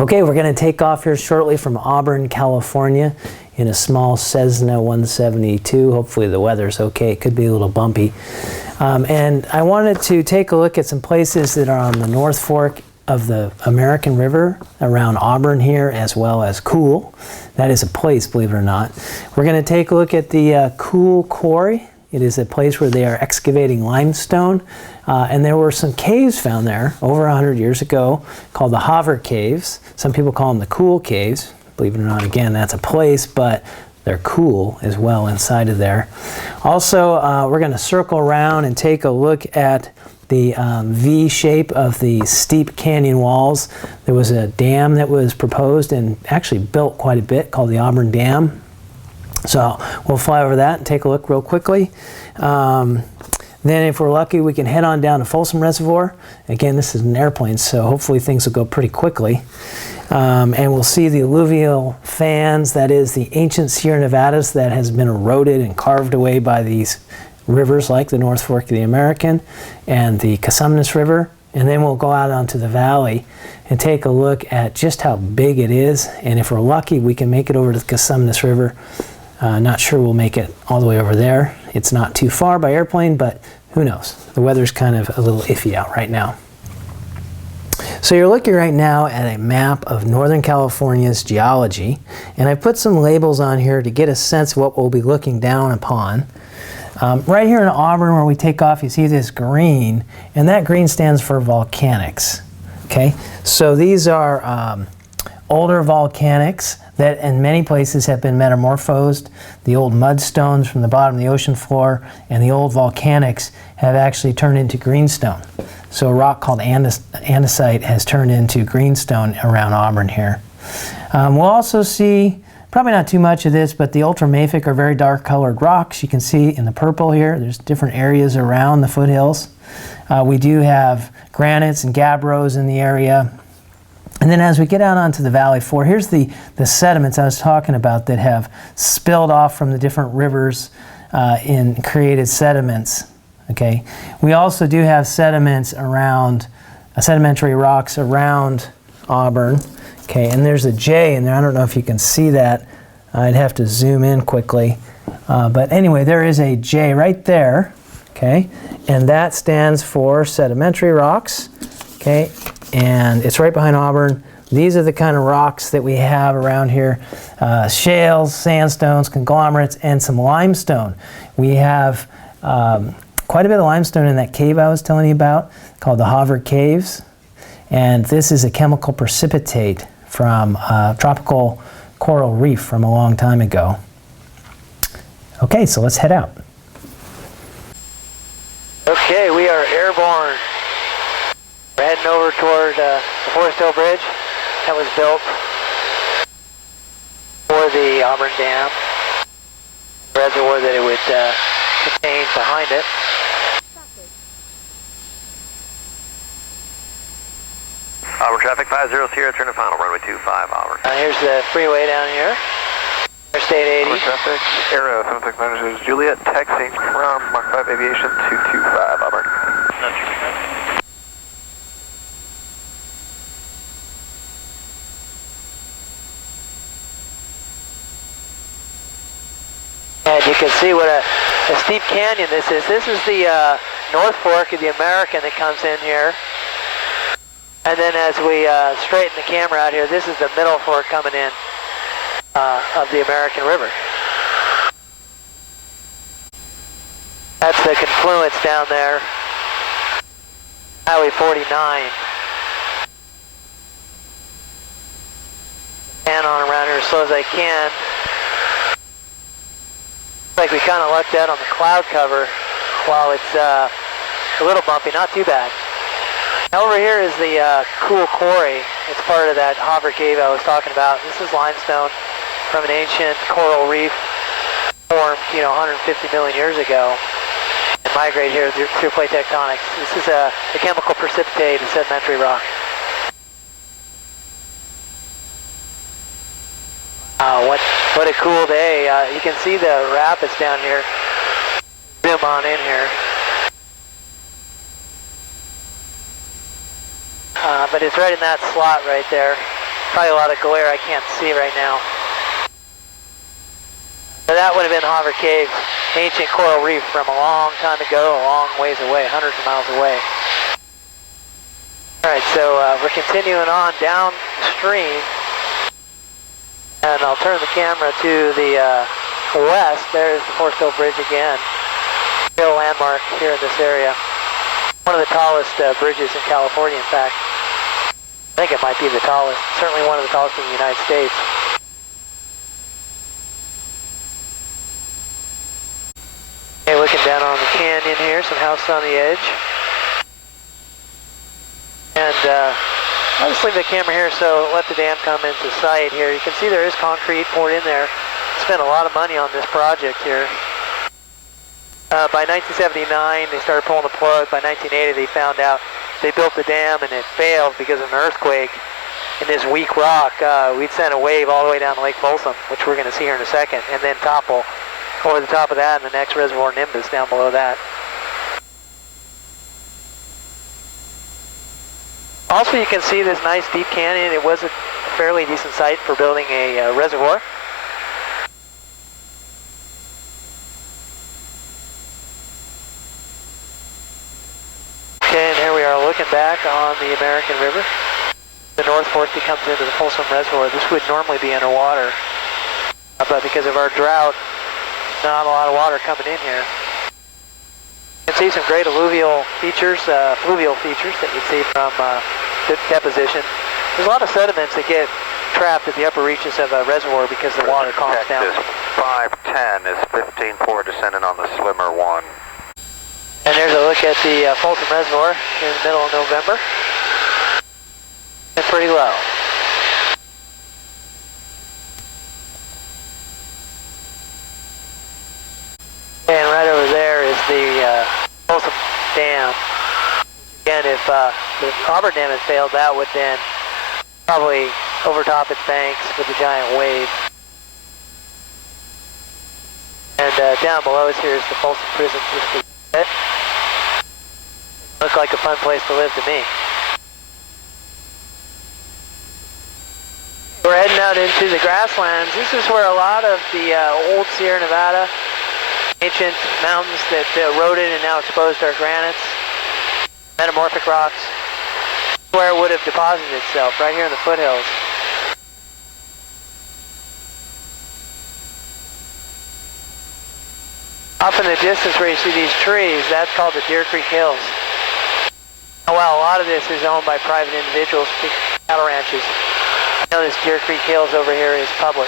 Okay, we're going to take off here shortly from Auburn, California in a small Cessna 172. Hopefully the weather's okay. It could be a little bumpy. And I wanted to take a look at some places that are on the North Fork of the American River around Auburn here, as well as Cool. That is a place, believe it or not. We're going to take a look at the Cool Quarry. It is a place where they are excavating limestone, and there were some caves found there over 100 years ago called the Hover Caves. Some people call them the Cool Caves. Believe it or not, again, that's a place, but they're cool as well inside of there. Also, we're going to circle around and take a look at the V shape of the steep canyon walls. There was a dam that was proposed and actually built quite a bit called the Auburn Dam. So we'll fly over that and take a look real quickly. Then if we're lucky, we can head on down to Folsom Reservoir. Again, this is an airplane, so hopefully things will go pretty quickly. And we'll see the alluvial fans, that is the ancient Sierra Nevadas that has been eroded and carved away by these rivers like the North Fork of the American and the Cosumnes River. And then we'll go out onto the valley and take a look at just how big it is. And if we're lucky, we can make it over to the Cosumnes River. Not sure we'll make it all the way over there. It's not too far by airplane, but who knows? The weather's kind of a little iffy out right now. So you're looking right now at a map of Northern California's geology, and I put some labels on here to get a sense of what we'll be looking down upon. Right here in Auburn where we take off, you see this green, and that green stands for volcanics. Okay, so these are older volcanics that in many places have been metamorphosed. The old mudstones from the bottom of the ocean floor and the old volcanics have actually turned into greenstone. So a rock called andesite has turned into greenstone around Auburn here. We'll also see, probably not too much of this, but the ultramafic or very dark colored rocks. You can see in the purple here, there's different areas around the foothills. We do have granites and gabbros in the area. And then as we get out onto the valley floor, here's the sediments I was talking about that have spilled off from the different rivers and created sediments. Okay, we also do have sediments around, sedimentary rocks around Auburn. Okay, and there's a J in there. I don't know if you can see that. I'd have to zoom in quickly. But anyway, there is a J right there. Okay, and that stands for sedimentary rocks. Okay, and it's right behind Auburn. These are the kind of rocks that we have around here. Shales, sandstones, conglomerates, and some limestone. We have quite a bit of limestone in that cave I was telling you about called the Hover Caves. And this is a chemical precipitate from a tropical coral reef from a long time ago. Okay, so let's head out. Okay, we are airborne. We're heading over toward the Forest Hill Bridge that was built for the Auburn Dam. The reservoir that it would contain behind it. Auburn traffic 50 Sierra, turn to final runway 25 Auburn. Here's the freeway down here. Interstate 80. Auburn traffic, Aero 76 Juliet, taxiing from Mach 5 Aviation 225 Auburn. And you can see what a steep canyon this is. This is the North Fork of the American that comes in here. And then as we straighten the camera out here, this is the middle fork coming in of the American River. That's the confluence down there, Highway 49. And on around here as slow as I can. Looks like we kind of lucked out on the cloud cover while it's a little bumpy, not too bad. Over here is the Cool Quarry. It's part of that Hover Cave I was talking about. This is limestone from an ancient coral reef formed, 150 million years ago and migrated here through plate tectonics. This is a chemical precipitate, a sedimentary rock. What a cool day. You can see the rapids down here. Zoom on in here. But it's right in that slot right there. Probably a lot of glare I can't see right now. But that would have been Hoover Caves, ancient coral reef from a long time ago, a long ways away, hundreds of miles away. Alright, so we're continuing on downstream, and I'll turn the camera to the west. There's the Forest Bridge again, real landmark here in this area. One of the tallest bridges in California, in fact. I think it might be the tallest, certainly one of the tallest in the United States. Okay, looking down on the canyon here, some house on the edge. And I'll just leave the camera here so let the dam come into sight here. You can see there is concrete poured in there. Spent a lot of money on this project here. By 1979, they started pulling the plug. By 1980, they found out they built the dam and it failed because of an earthquake. And this weak rock, we'd send a wave all the way down to Lake Folsom, which we're going to see here in a second, and then topple over the top of that and the next reservoir Nimbus down below that. Also, you can see this nice deep canyon. It was a fairly decent site for building a reservoir. Okay, and here we are looking back on the American River. The North Fork that comes into the Folsom Reservoir. This would normally be underwater, but because of our drought, not a lot of water coming in here. You can see some great alluvial features, fluvial features that you see from deposition. There's a lot of sediments that get trapped at the upper reaches of a reservoir because the water calms down. This 510 is 15-4 descending on the slimmer one. And there's a look at the Folsom Reservoir in the middle of November. It's pretty low. And right over there is the Folsom Dam. Again, if the Auburn Dam had failed, that would then probably overtop its banks with a giant wave. And down below us here is the Folsom Prison. Looks like a fun place to live to me. We're heading out into the grasslands. This is where a lot of the old Sierra Nevada, ancient mountains that eroded and now exposed our granites, metamorphic rocks, where it would have deposited itself, right here in the foothills. Up in the distance where you see these trees, that's called the Deer Creek Hills. And while a lot of this is owned by private individuals, cattle ranches, you know this Deer Creek Hills over here is public.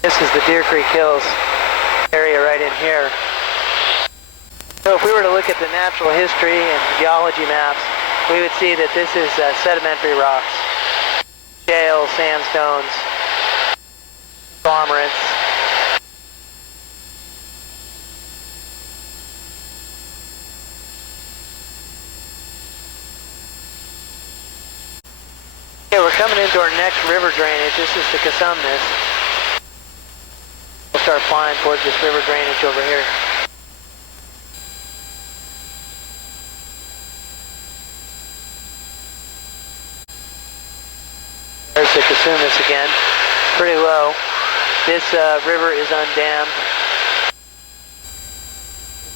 This is the Deer Creek Hills area right in here. So if we were to look at the natural history and geology maps, we would see that this is sedimentary rocks, shale, sandstones, conglomerates. Okay, we're coming into our next river drainage. This is the Casumnes. We'll start flying towards this river drainage over here. There's the Casumnes again, pretty low. This river is undammed.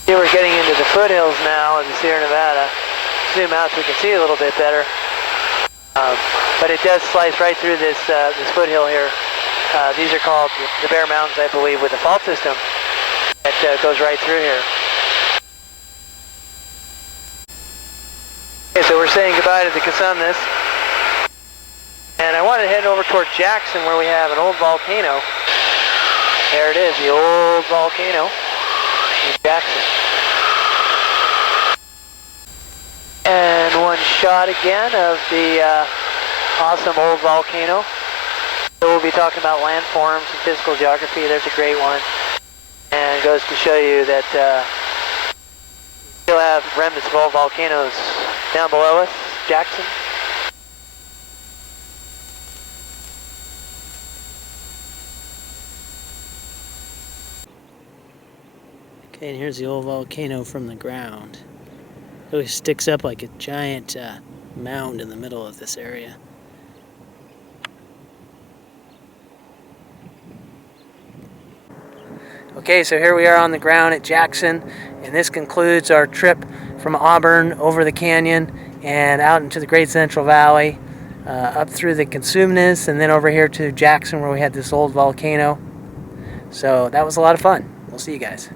Here we're getting into the foothills now of the Sierra Nevada. Zoom out so we can see a little bit better. But it does slice right through this foothill here. These are called the Bear Mountains, I believe, with a fault system that goes right through here. Okay, so we're saying goodbye to the Casumnes. And I want to head over toward Jackson where we have an old volcano. There it is, the old volcano in Jackson. And one shot again of the awesome old volcano. So we'll be talking about landforms and physical geography. There's a great one. And it goes to show you that we still have remnants of old volcanoes down below us, Jackson. Okay, and here's the old volcano from the ground. It always sticks up like a giant mound in the middle of this area. Okay, so here we are on the ground at Jackson, and this concludes our trip from Auburn over the canyon and out into the Great Central Valley, up through the Consumnes, and then over here to Jackson where we had this old volcano. So that was a lot of fun. We'll see you guys.